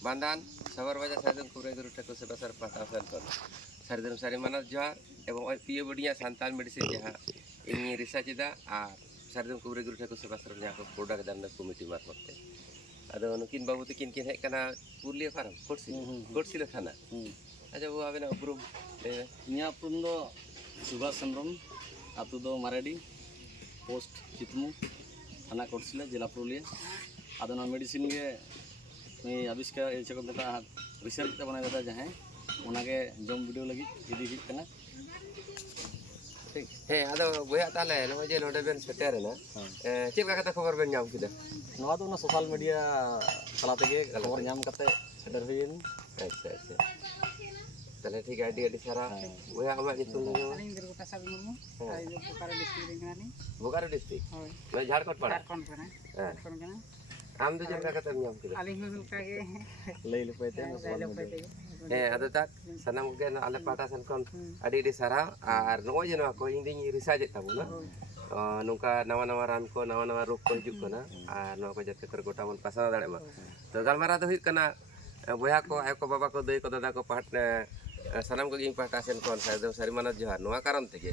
बांधान सबर बाजा सारिदम कुबरे गुरु ठाकुर सेवा सर पाटा सन kon सारिदम सारि मानत जोहार एवं ओय पिए बडिया सांताल मेडिसिन जहां इनी रिसर्च दा आ सारिदम कुबरे गुरु ठाकुर सेवा सर जहां को प्रोडक्ट दान कमिटी मार्फत ते आदो नुकिन बाबू तकिन किन हेक kana पुरलिया फारम कोटसिला थाना अच्छा वो आबेना उपरुम इन्या उपरुम दो सुभाष चंद्रम आतु दो मारेडी पोस्ट चितमु थाना कोटसिला जिला पुरुलिया आदो ना मेडिसिन गे मैं आविष्कार एचे को बेटा रिसर्च ते बनाय दादा जहां ओनागे जम वीडियो लगी इदी हिट कना ठीक हे आदो बोया ताले नो जे नोडे बेन सेटर ना चेक का कथा खबर बेन नाम किदा नवा तो ना सोशल मीडिया तला तेगे खबर नाम कते सेटर हुइन अच्छा अच्छा तले ठीक है आईडी सारा बोया आमा नितुम लो अलिंग गरु का सब मुरमु आई जो बोकारो डिस्ट्रिक्ट रेंगानी बोकारो डिस्ट्रिक्ट होय मैं झारखंड पड़ा झारखंड पड़ा झारखंड कना आम दो जन का कथा नाम किदा अलिंग हुन का गे लई लपैते ना सोशल मीडिया हे आदो तक सनम के आले पाटा सन कोन आडी डी सारा आर नो जे नो को इंदिन रिसर्च ताबुना नोका नवा नवा रान को नवा नवा रोग को हिजुक कना आर नो को जते कर गोटा मन पासा दाड़े मा तो गलमारा दो हुई कना बोया को आय को बाबा को दई को दादा को पाट सनम को गिंग पाटा सन कोन सारिदम सारि मानत जोहार नोआ कारण तेगे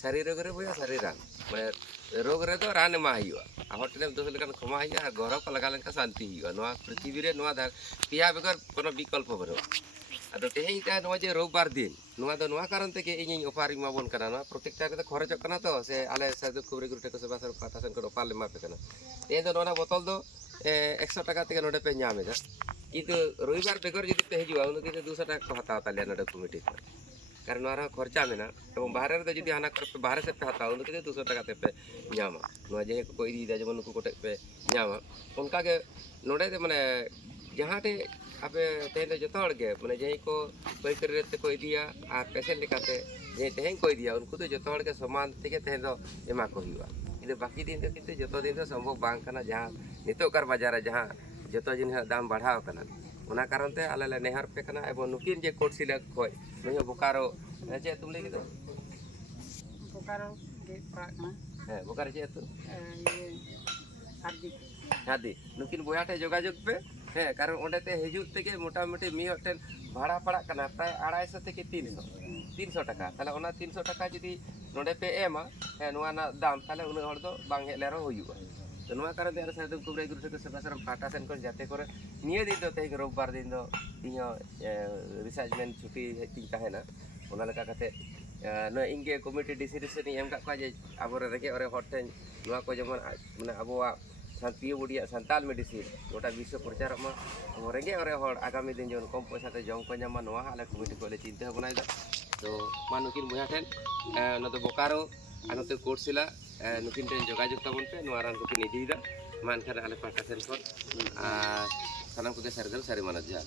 सारि रोग रे बोया सारि रान माने रोग रे तो रान मा हियो आ होटलेम दोस लेकन खमा हिया घर को लगा लेन का शांति हियो नोआ पृथ्वी रे नोआ धार पिया बेगर कोनो विकल्प बरो आदो तेहें का नोआ जे रोबबार दिन नोआ दो नोआ कारण तेगे इᱧ ऑफर इमाबोन कना नोआ प्रोटेक्टर रे खरच कना तो से आले सादु कुबरे गुरु ठाकुर सेवा सर पाटा सन को ऑफर ले मापे कना ए दो नोना बोतल दो 100 टाका तेगे नोडे पे ᱧᱟᱢᱮᱫᱟ किंतु रविवार बेगर जदि पे हिजुआ उन किंतु 200 टाका को हताव ताले नोडे कमिटी कारण नोरा खर्चा मेना एवं बाहर रे जदि हाना कर पे बाहर से पे हताव उन किंतु 200 टाका ते पे ᱧᱟᱢᱟ नोआ जे को इदी दा जमन को कोटे पे ᱧᱟᱢᱟ उनका के नोडे दे माने जहाटे आपे तेहे जतो हड़ के माने जेही को पैकर रे ते को इदिया आ पेशेंट लेकाते जे तेहे को इदिया उनको तो जतो हड़ के समान तेगे तेहे दो एमा को हुआ इदे बाकी दिन तो किंतु जतो दिन तो संभव बांग कना जहां नितो कर बाजार जहां जतो जिन दाम बढ़ाव कना ओना कारण ते आले ले नेहर पे कना एबो नुकिन जे कोटसिला खोय नयो बोकारो जे तुम ले किदो बोकारो गे प्राकना हे बोकारो जे तु ये हादी हादी नुकिन बोयाटे जोगाजोग पे हे कारण ओंडे ते हिजुक तेगे मोटामोटी मी होटेल भाड़ा पड़ा कना प्राय 250 থেকে 300 টাকা তাহলে ওনা 300 টাকা যদি নোডে पे एमा हे नोआ ना दाम ताले उन हड़ दो बांग हेले रो हुयुआ तो नोआ कारण ते सादम कुबरे गुरु ठाकुर सेवा सर पाटा सन कोन जाते करे निये दिन दो ते रविवार दिन दो इयो रिसर्चमेंट छुट्टी हेती ताहेना ओना लका कते न इंगे कमिटी डिसीजन एम का जे आबोरे रेगे ओरे हटे नोआ को जेमन माने आबोआ शांति बुढ़िया सांताल मेडिसिन गोटा विश्व प्रचार में रेंगे और आगामी दिन जो कम पैसा ते जम को नामा नोआ आले कमिटी को ले चिंता बनाइदा तो मा नुकिन बुया ठेन नते बोकारो नते कोटसिला नुकिन ठेन जोगाजोग ताबन पे नोआ रान को निजीदा मान खान आले पाटा सेन कोन आ सनम को सारगल सारि मानत जा।